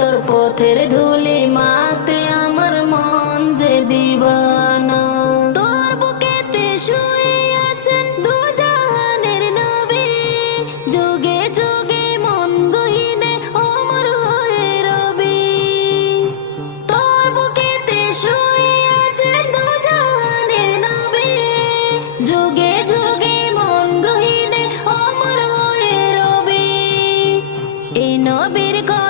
তোর পথের ধুলি মাখতে আমার মন যে দিবানা। তোর বুকেতে শুয়ে আছেন দু জাহানের নবী। যুগে যুগে মন গহিনে অমর হয়ে রবি। তোর বুকেতে শুয়ে আছেন দু জাহানের নবী। যুগে যুগে মন গহিনে অমর হয়ে রবি। এই নবীর কদম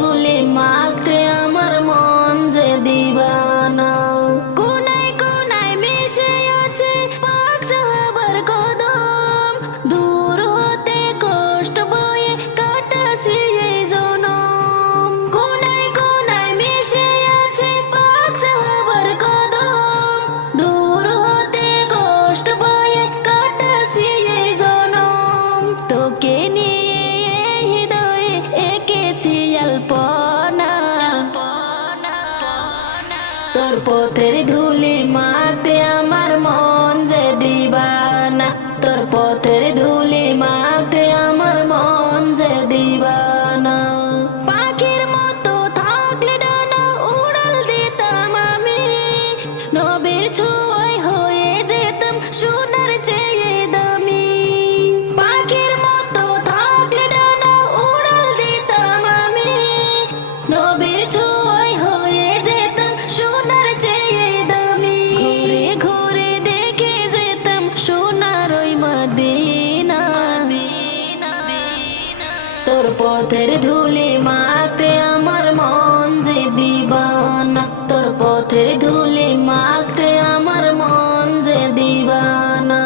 তোকে নিয়ে হৃদয়ে এঁকেছি অল্পনা তোর পথের ধুলি মাতে আমার মন যে দিবানা। তোর পথের ধুলি মাতে আমার মন যে দিবানা। পাখির মতো থাকলে ডানা উড়াল দিতাম আমি। নবীর ছোঁয়ায় তোর পথের ধুলি মাতে আমার মন যে দিবানা তোর পথের ধুলি মাখতে আমার মন যে দিবানা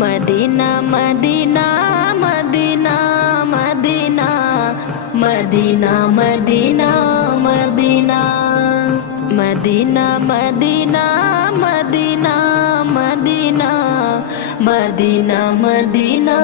Medina Medina Medina Medina Medina Medina Medina Medina Medina Medina Medina Medina Medina Medina